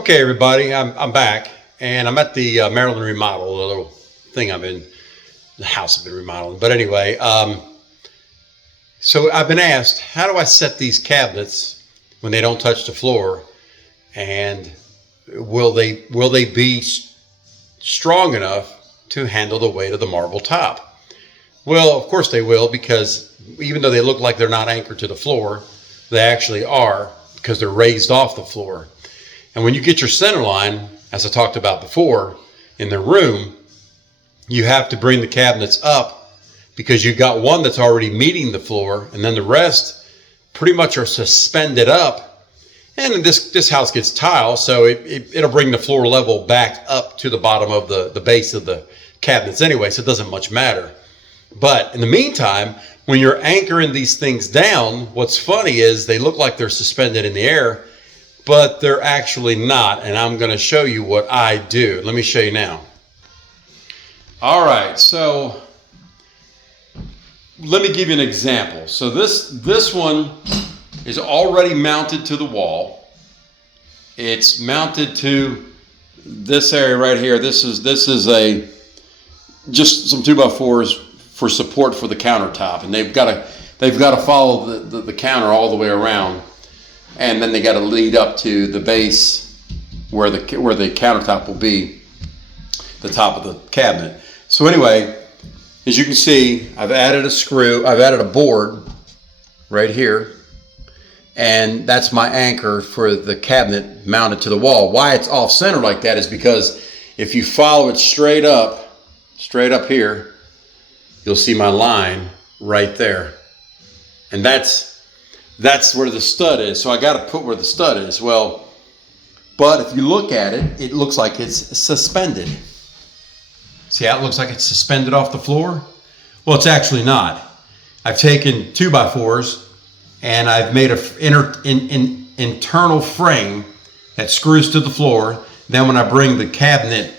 Okay, everybody, I'm back, and I'm at the Maryland remodel, the little thing the house I've been remodeling. But anyway, so I've been asked, how do I set these cabinets when they don't touch the floor, and will they be strong enough to handle the weight of the marble top? Well, of course they will, because even though they look like they're not anchored to the floor, they actually are, because they're raised off the floor. And when you get your center line, as I talked about before, in the room, you have to bring the cabinets up, because you've got one that's already meeting the floor, and then the rest pretty much are suspended up. And this house gets tile, so it'll bring the floor level back up to the bottom of the base of the cabinets anyway, so it doesn't much matter. But in the meantime, when you're anchoring these things down, what's funny is they look like they're suspended in the air, but they're actually not, and I'm going to show you what I do. Let me show you now. All right, so let me give you an example. So this one is already mounted to the wall. It's mounted to this area right here. This is just some 2x4s for support for the countertop, and they've got to follow the counter all the way around. And then they got to lead up to the base where the countertop will be, the top of the cabinet. So anyway, as you can see, I've added a board right here, and that's my anchor for the cabinet mounted to the wall. Why it's off center like that is because if you follow it straight up here, you'll see my line right there, and that's where the stud is. So I got to put where the stud is. Well, but if you look at it, it looks like it's suspended. See how it looks like it's suspended off the floor? Well, it's actually not. I've taken 2x4s and I've made an internal frame that screws to the floor. Then when I bring the cabinet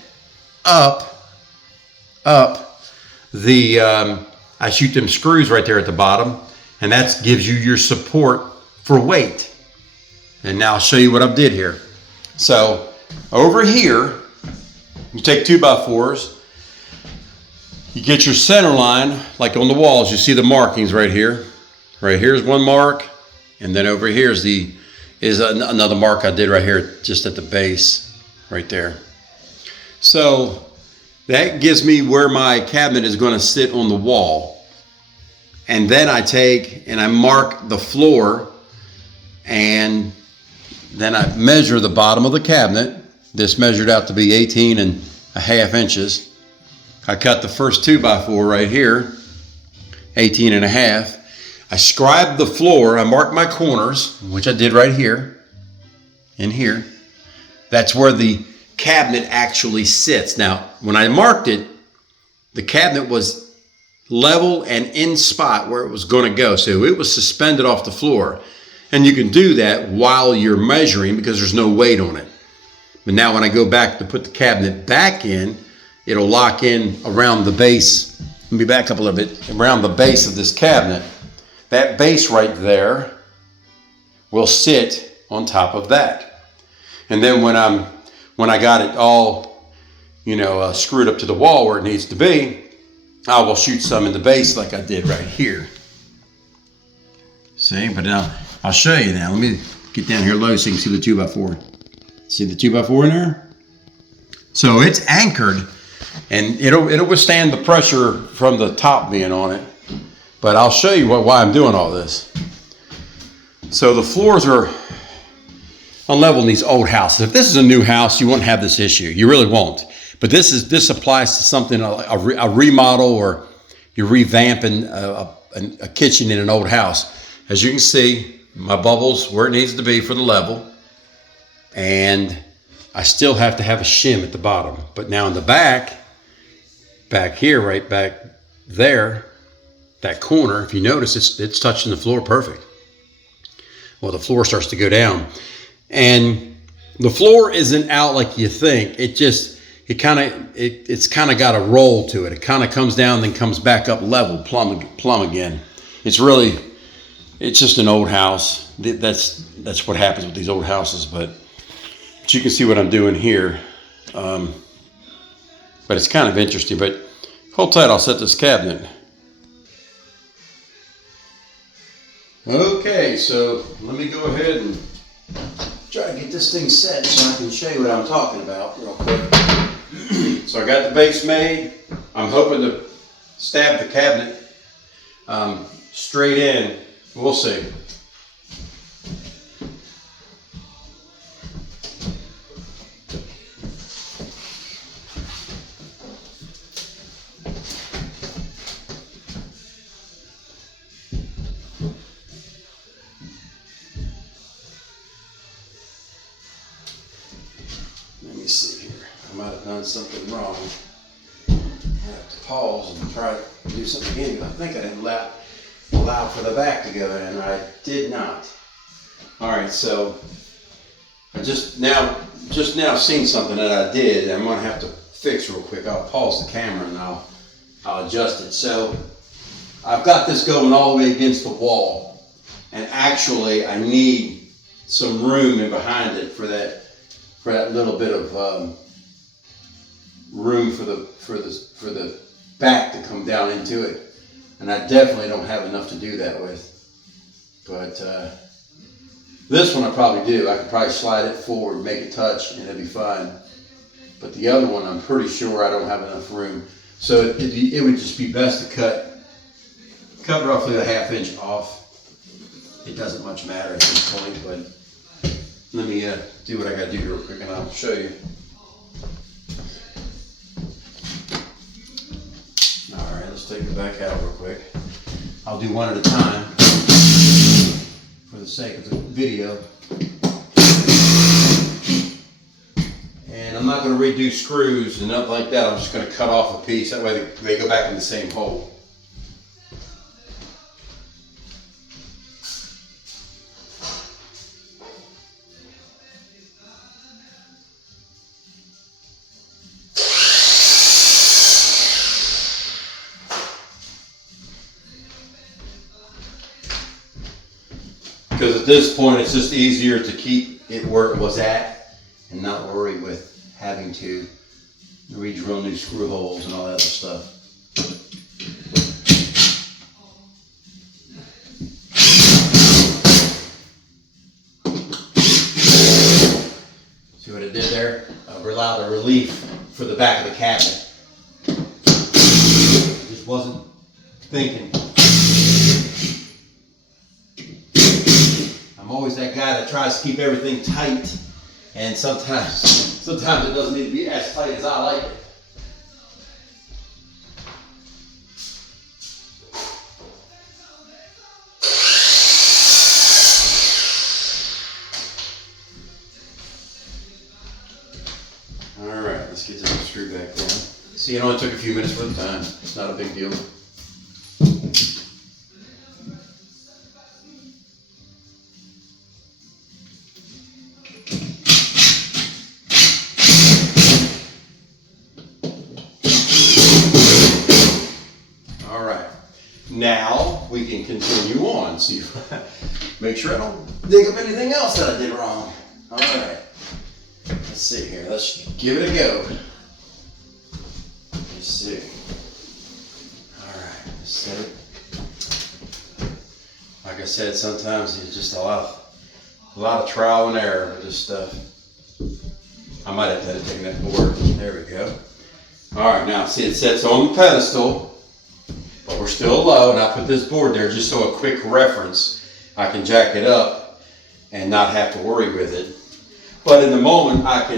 up, I shoot them screws right there at the bottom, and that gives you your support for weight. And now I'll show you what I did here. So over here, you take 2x4s, you get your center line, like on the walls, you see the markings right here. Right here's one mark, and then over here is another mark I did right here, just at the base, right there. So that gives me where my cabinet is going to sit on the wall. And then I take and I mark the floor, and then I measure the bottom of the cabinet. This measured out to be 18.5 inches. I cut the first 2x4 right here, 18.5. I scribe the floor. I mark my corners, which I did right here, in here. That's where the cabinet actually sits. Now, when I marked it, the cabinet was level and in spot where it was going to go. So it was suspended off the floor. And you can do that while you're measuring because there's no weight on it. But now when I go back to put the cabinet back in, it'll lock in around the base. Let me back up a little bit. Around the base of this cabinet. That base right there will sit on top of that. And then when I got it all, screwed up to the wall where it needs to be, I will shoot some in the base like I did right here. See, but now I'll show you now. Let me get down here low so you can see the 2x4. See the 2x4 in there? So it's anchored, and it'll withstand the pressure from the top being on it. But I'll show you why I'm doing all this. So the floors are on level in these old houses. If this is a new house, you won't have this issue. You really won't. But this applies to something, a remodel, or you're revamping a kitchen in an old house. As you can see, my bubble's where it needs to be for the level. And I still have to have a shim at the bottom. But now in the back here, right back there, that corner, if you notice, it's touching the floor perfect. Well, the floor starts to go down. And the floor isn't out like you think. It's kind of got a roll to it. It kind of comes down, then comes back up level, plumb again. It's just an old house. That's what happens with these old houses. But But you can see what I'm doing here. But it's kind of interesting. But hold tight, I'll set this cabinet. Okay, so let me go ahead and try to get this thing set so I can show you what I'm talking about real quick. So I got the base made. I'm hoping to stab the cabinet straight in. We'll see. Let me see here. I might have done something wrong. I have to pause and try to do something again. I think I didn't allow for the back to go in. I did not. All right, so I just now seen something that I did. I'm gonna have to fix real quick. I'll pause the camera and I'll adjust it. So I've got this going all the way against the wall, and actually I need some room in behind it for that little bit of room for the back to come down into it, and I definitely don't have enough to do that with. But this one I probably do. I could probably slide it forward, make it touch, and it'll be fine. But the other one, I'm pretty sure I don't have enough room. So it would just be best to cut roughly a 1/2 inch off. It doesn't much matter at this point, but let me do what I got to do real quick, and I'll show you. All right, let's take the back out real quick. I'll do one at a time for the sake of the video. And I'm not going to redo screws and nothing like that. I'm just going to cut off a piece. That way they go back in the same hole. Because at this point, it's just easier to keep it where it was at and not worry with having to re-drill new screw holes and all that other stuff. See what it did there? Allowed a relief for the back of the cabinet. Just wasn't thinking. I'm always that guy that tries to keep everything tight, and sometimes it doesn't need to be as tight as I like it. All right, let's get this screw back down. See, it only took a few minutes worth of time. It's not a big deal. Now we can continue on. See, make sure I don't dig up anything else that I did wrong. All right, let's see here. Let's give it a go. Let's see. All right, let's set it. Like I said, sometimes it's just a lot of trial and error with this stuff. I might have to take that board. There we go. All right, now see, it sets on the pedestal. But we're still low, and I put this board there just so a quick reference. I can jack it up and not have to worry with it. But in the moment, I've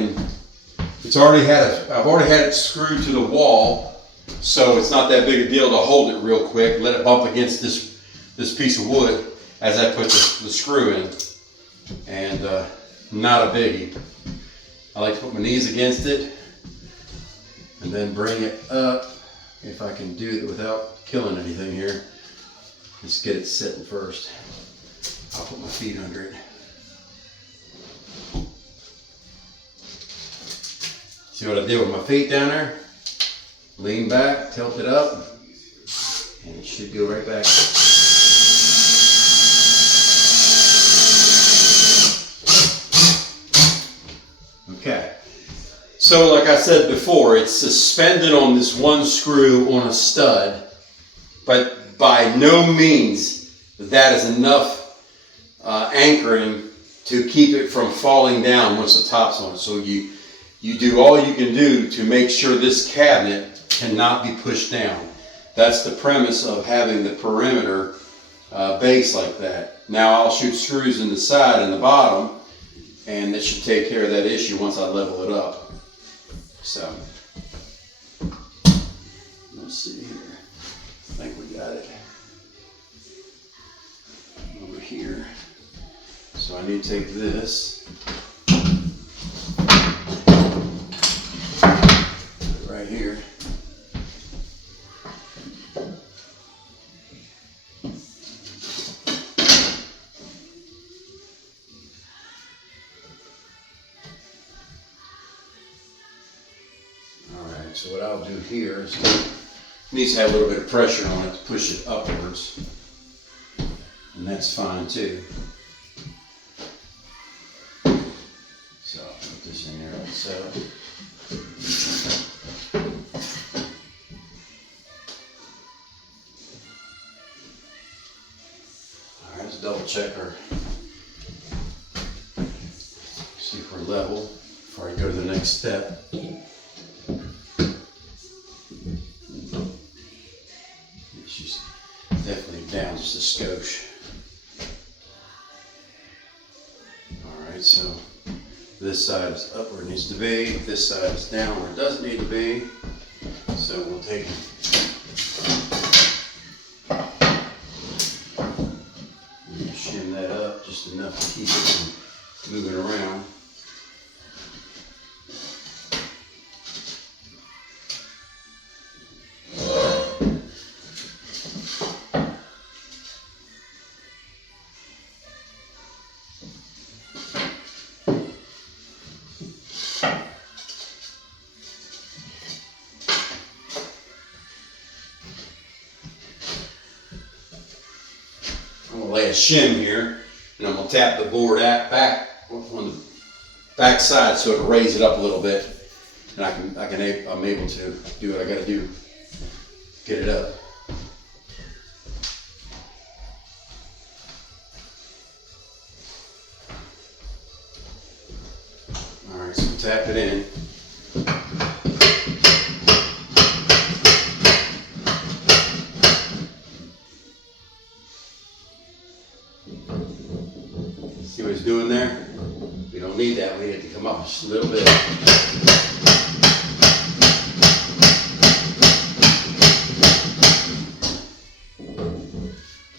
already had it screwed to the wall, so it's not that big a deal to hold it real quick. Let it bump against this piece of wood as I put the screw in, and not a biggie. I like to put my knees against it and then bring it up. If I can do it without killing anything here, let's get it sitting first. I'll put my feet under it. See what I did with my feet down there? Lean back, tilt it up, and it should go right back. Okay. So like I said before, it's suspended on this one screw on a stud, but by no means that is enough anchoring to keep it from falling down once the top's on it. So you do all you can do to make sure this cabinet cannot be pushed down. That's the premise of having the perimeter base like that. Now I'll shoot screws in the side and the bottom, and that should take care of that issue once I level it up. So, let's see here. I think we got it over here. So I need to take this, put it right here. So what I'll do here is it needs to have a little bit of pressure on it to push it upwards, and that's fine too. So I'll put this in there like so. All right, let's double check her. See if we're level before I go to the next step. She's definitely down just a skosh. Alright, so this side is up where it needs to be, this side is down where it doesn't need to be. So we'll take and shim that up just enough to keep it from moving around. I'm going to lay a shim here, and I'm going to tap the board back on the back side so it'll raise it up a little bit, and I'm able to do what I got to do, get it up. All right, so tap it in. See what he's doing there? We don't need that. We need to come up just a little bit.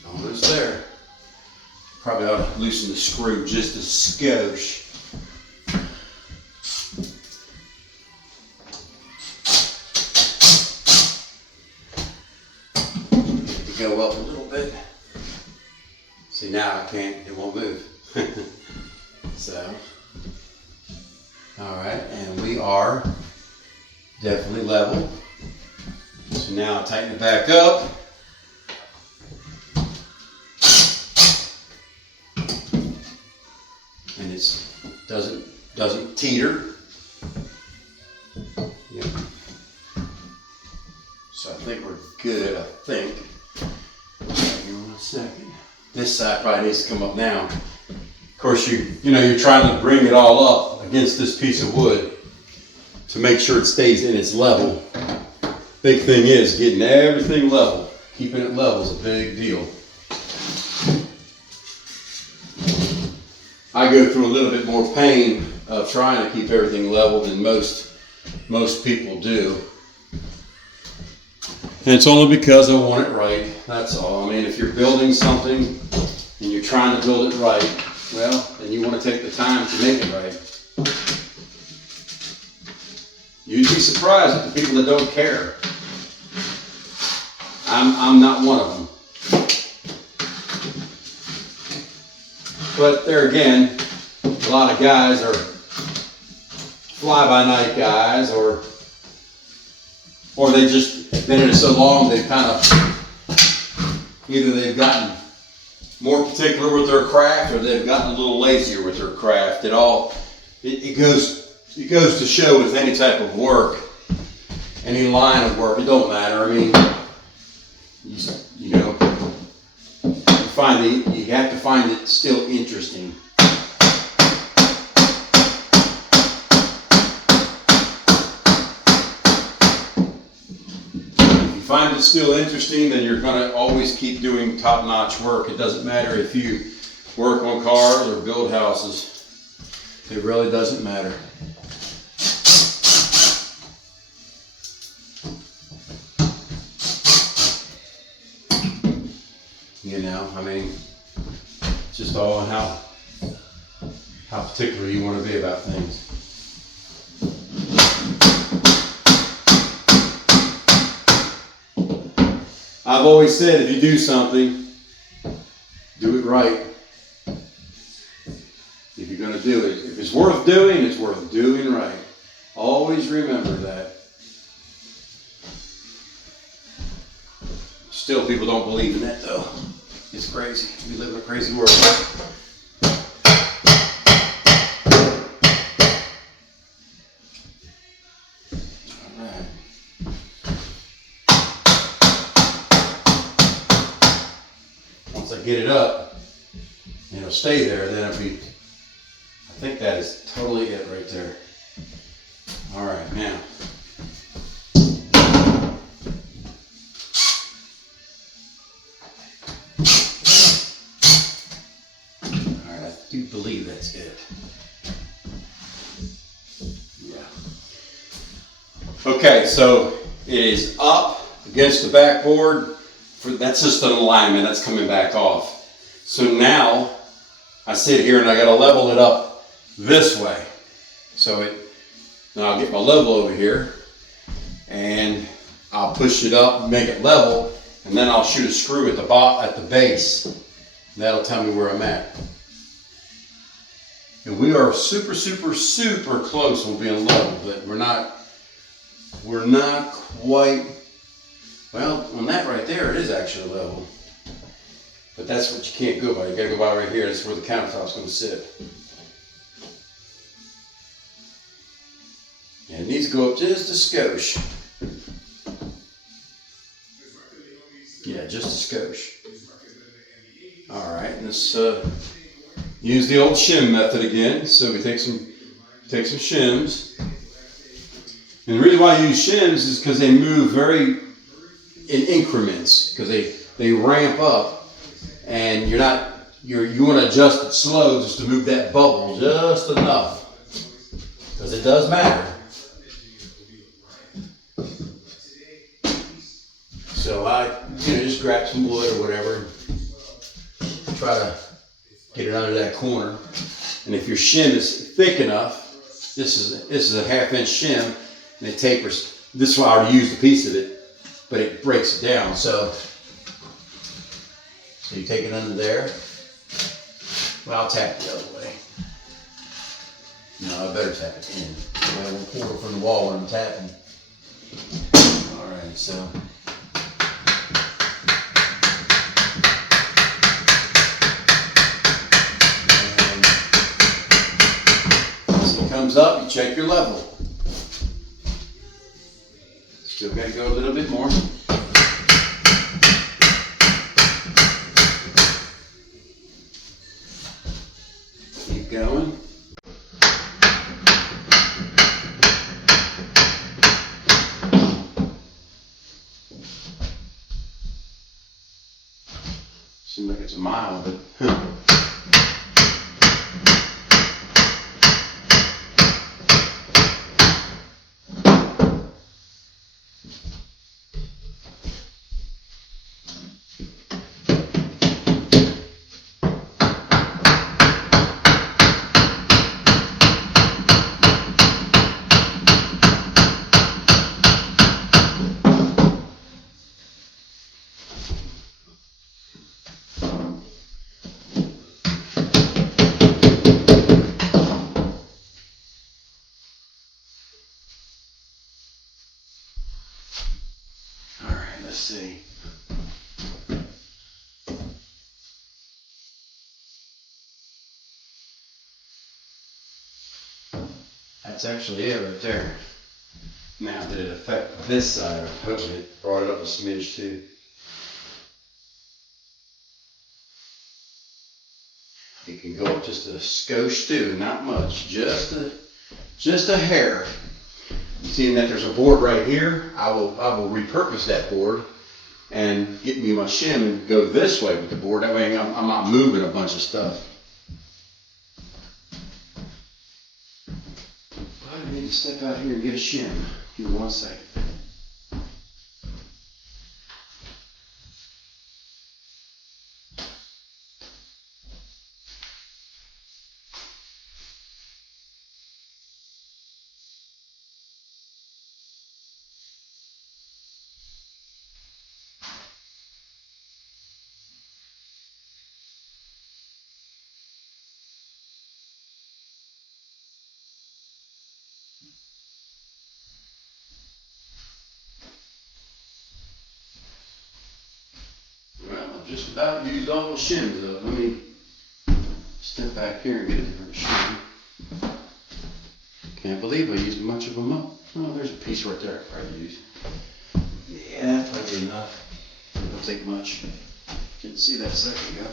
Almost there. Probably ought to loosen the screw just a skosh. Go up a little bit. See, now I can't, it won't move. So, all right, and we are definitely level. So now I'll tighten it back up. And it doesn't teeter. Yep. So I think we're good, I think. Give me 1 second. This side probably needs to come up now. Of course, you're trying to bring it all up against this piece of wood to make sure it stays in its level. Big thing is getting everything level. Keeping it level is a big deal. I go through a little bit more pain of trying to keep everything level than most people do. And it's only because I want it right, that's all. I mean, if you're building something and you're trying to build it right, well, then you want to take the time to make it right. You'd be surprised at the people that don't care. I'm not one of them. But there again, a lot of guys are fly-by-night guys, or they just been in it so long they've kind of either they've gotten more particular with their craft or they've gotten a little lazier with their craft. It goes it goes to show with any type of work, any line of work, it don't matter. I mean, you know, you have to find it still interesting. If you find it still interesting, then you're going to always keep doing top-notch work. It doesn't matter if you work on cars or build houses. It really doesn't matter. You know, I mean, it's just all on how particular you want to be about things. I've always said, if you do something, do it right. If you're going to do it, if it's worth doing, it's worth doing right. Always remember that. Still, people don't believe in that, though. It's crazy. We live in a crazy world. All right. Once I get it up, and it'll stay there, then it'll be, I think that is totally it right there. All right, now. I do believe that's it. Yeah. Okay, so it is up against the backboard. That's just an alignment that's coming back off. So now I sit here and I got to level it up this way. So now I'll get my level over here and I'll push it up, make it level, and then I'll shoot a screw at the base. That'll tell me where I'm at. And we are super, super, super close on being level, but we're not quite, well, on that right there, it is actually level. But that's what you can't go by. You gotta go by right here. That's where the countertop's gonna sit. And it needs to go up just a skosh. Yeah, just a skosh. All right, let's use the old shim method again. So we take some shims. And the reason why I use shims is because they move very in increments, because they ramp up, and you want to adjust it slow just to move that bubble just enough, because it does matter. So I just grab some wood or whatever, try to get it under that corner. And if your shim is thick enough, this is a 1/2 inch shim, and it tapers. This is why I already used a piece of it, but it breaks it down. So you take it under there. Well, I'll tap it the other way. No, I better tap it in. I won't pull it from the wall when I'm tapping. All right, so. Comes up, you check your level. Still got to go a little bit more. Keep going. Seems like it's a mile, but let's see. That's That's actually it right there. Now, did it affect this side? Hopefully it brought it up a smidge too. It can go up just a skosh too, not much, just a hair. Seeing that there's a board right here, I will repurpose that board and get me my shim and go this way with the board. That way I'm not moving a bunch of stuff. But I need to step out here and get a shim. Give me 1 second. Well, I've just about used all the shims though. Let me step back here and get a different shim. Can't believe I used much of them up. Oh, there's a piece right there I could probably use. Yeah, that's probably enough. Don't take much. Didn't see that a second ago.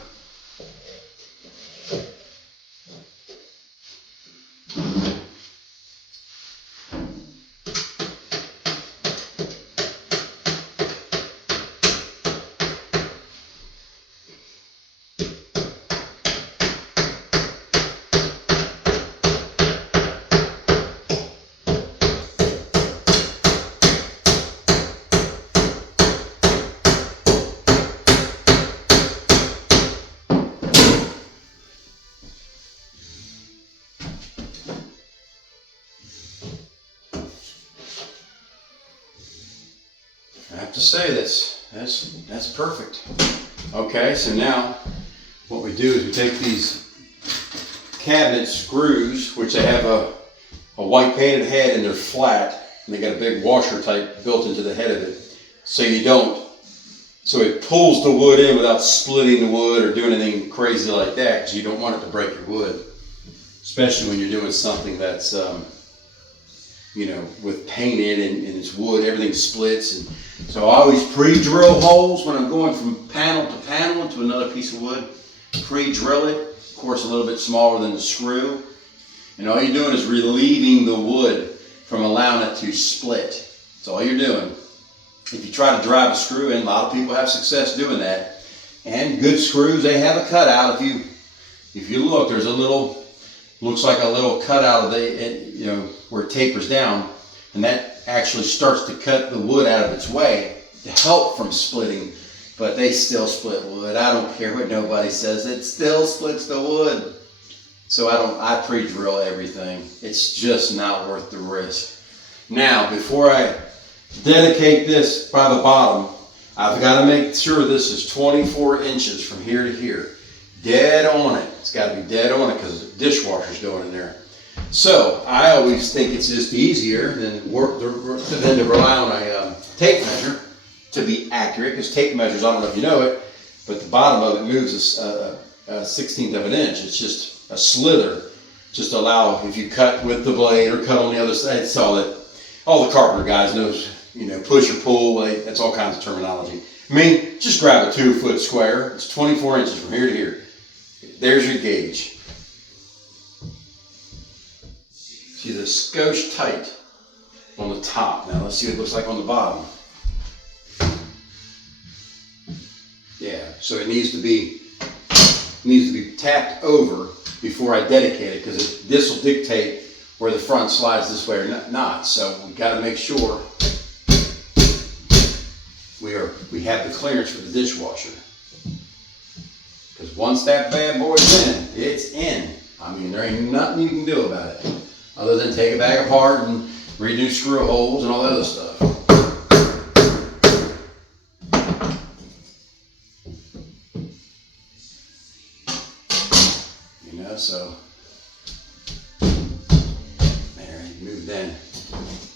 I have to say that's perfect. Okay, so now what we do is we take these cabinet screws, which they have a white painted head and they're flat, and they got a big washer type built into the head of it, so it pulls the wood in without splitting the wood or doing anything crazy like that, because you don't want it to break your wood, especially when you're doing something that's with painted and it's wood, everything splits. And so I always pre-drill holes when I'm going from panel to panel into another piece of wood. Pre-drill it, of course a little bit smaller than the screw. And all you're doing is relieving the wood from allowing it to split. That's all you're doing. If you try to drive a screw in, a lot of people have success doing that. And good screws, they have a cutout. If you look, there's looks like a little cutout of where it tapers down, and that actually starts to cut the wood out of its way to help from splitting, but they still split wood. I don't care what nobody says, it still splits the wood. So I pre-drill everything. It's just not worth the risk. Now, before I dedicate this by the bottom, I've got to make sure this is 24 inches from here to here. Dead on it. It's got to be dead on it because the dishwasher's going in there. So I always think it's just easier than to rely on a tape measure to be accurate, because tape measures, I don't know if you know it, but the bottom of it moves a 1/16 of an inch. It's just a slither, just to allow, if you cut with the blade or cut on the other side, it's all the carpenter guys knows, push or pull, that's all kinds of terminology. I mean, just grab a 2-foot square. It's 24 inches from here to here. There's your gauge. See the skosh tight on the top. Now let's see what it looks like on the bottom. Yeah, so it needs to be tapped over before I dedicate it, because this will dictate where the front slides this way or not. So we've got to make sure we have the clearance for the dishwasher. Because once that bad boy's in, it's in. I mean, there ain't nothing you can do about it, other than take it back apart and redo screw holes and all that other stuff. So there, you move that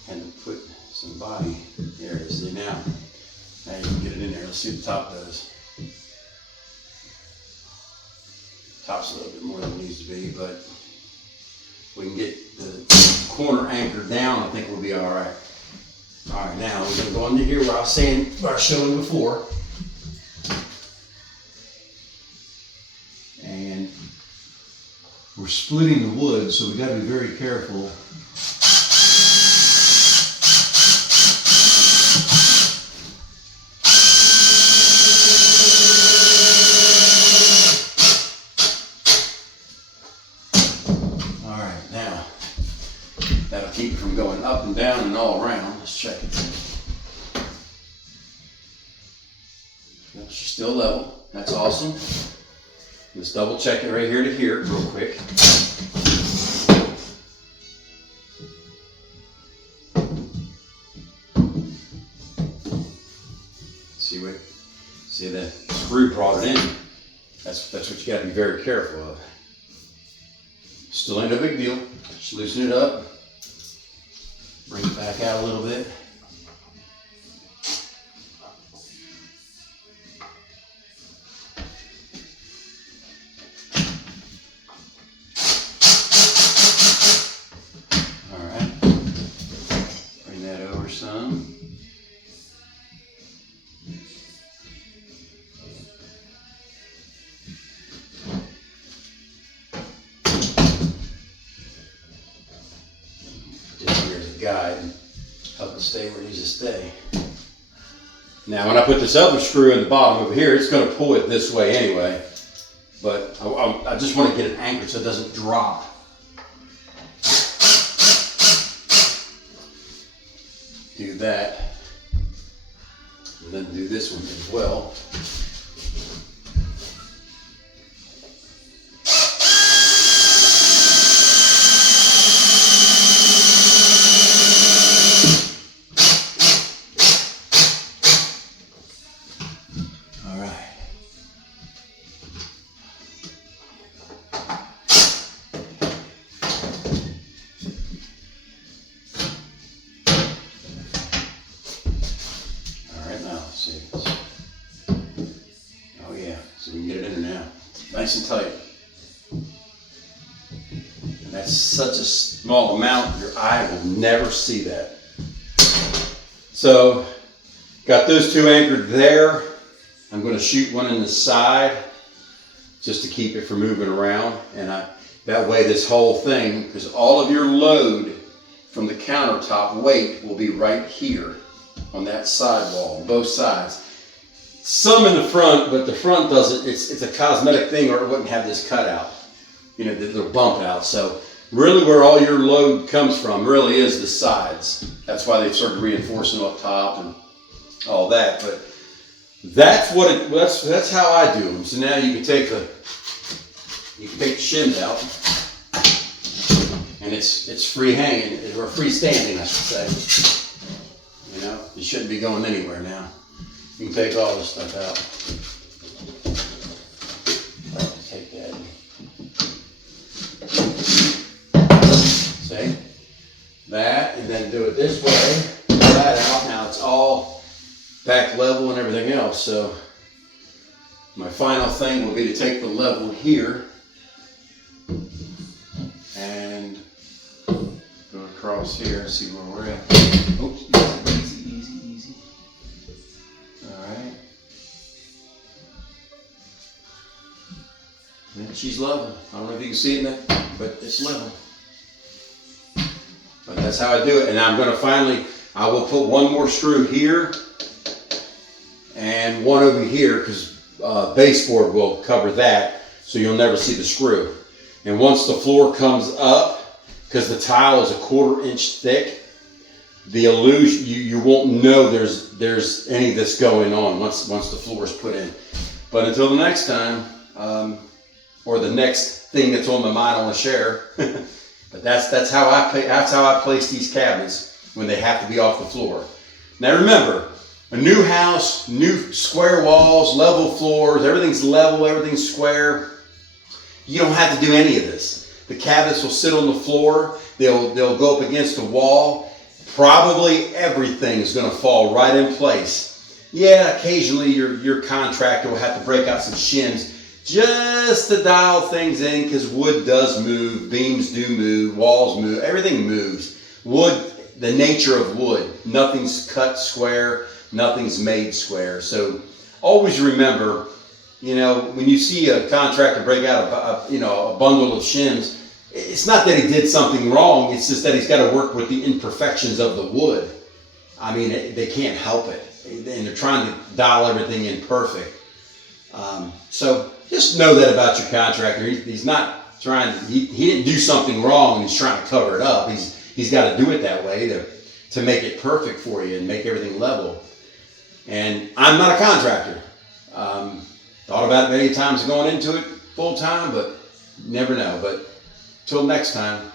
and put some body. There it is. See now you can get it in there. Let's see what the top does. Top's a little bit more than it needs to be, but we can get the corner it down, I think we'll be all right. All right, now we're gonna go into here where I was saying, where I was showing before. And we're splitting the wood, so we gotta be very careful. That'll keep it from going up and down and all around. Let's check it. Yep, she's still level. That's awesome. Let's double check it right here to here real quick. See that screw brought it in. That's what you got to be very careful of. Still ain't no big deal. Just loosen it up. Bring it back out a little bit. All right. Bring that over some. Guide and help it stay where it needs to stay. Now when I put this other screw in the bottom over here, it's going to pull it this way anyway, but I just want to get it anchored so it doesn't drop. Do that, and then do this one as well. Oh yeah, so we can get it in there now. Nice and tight. And that's such a small amount, your eye will never see that. So, got those two anchored there. I'm going to shoot one in the side just to keep it from moving around. And that way this whole thing, because all of your load from the countertop weight will be right here on that side wall, on both sides. Some in the front, but the front doesn't, it's a cosmetic thing or it wouldn't have this cutout, you know, the little bump out. So really where all your load comes from really is the sides. That's why they've started reinforcing up top and all that. But that's what that's how I do them. So now you can take the shims out, and it's free hanging or free standing, I should say. You know, you shouldn't be going anywhere now. You can take all this stuff out. Take that. See? That, and then do it this way. Pull that out. Now it's all back level and everything else. So my final thing will be to take the level here and go across here and see where we're at. Oops, easy. All right. And she's level. I don't know if you can see it, but it's level. But that's how I do it. And I'm going to I will put one more screw here and one over here because baseboard will cover that, so you'll never see the screw. And once the floor comes up, because the tile is a 1/4 inch thick, the illusion, you won't know there's any of this going on once the floor is put in. But until the next time, or the next thing that's on my mind I want to share, but that's how I place these cabinets when they have to be off the floor. Now remember, a new house, new square walls, level floors, everything's level, everything's square. You don't have to do any of this. The cabinets will sit on the floor. They'll go up against the wall. Probably everything is going to fall right in place. Yeah, occasionally your contractor will have to break out some shims just to dial things in, because wood does move, beams do move, walls move, everything moves. wood, the nature of wood, nothing's cut square, nothing's made square. So always remember, you know, when you see a contractor break out a bundle of shims, it's not that he did something wrong. It's just that he's got to work with the imperfections of the wood. I mean, they can't help it, and they're trying to dial everything in perfect. So just know that about your contractor. He's not trying to. He didn't do something wrong, and he's trying to cover it up. He's got to do it that way to make it perfect for you and make everything level. And I'm not a contractor. Thought about it many times going into it full time, but never know. But till next time.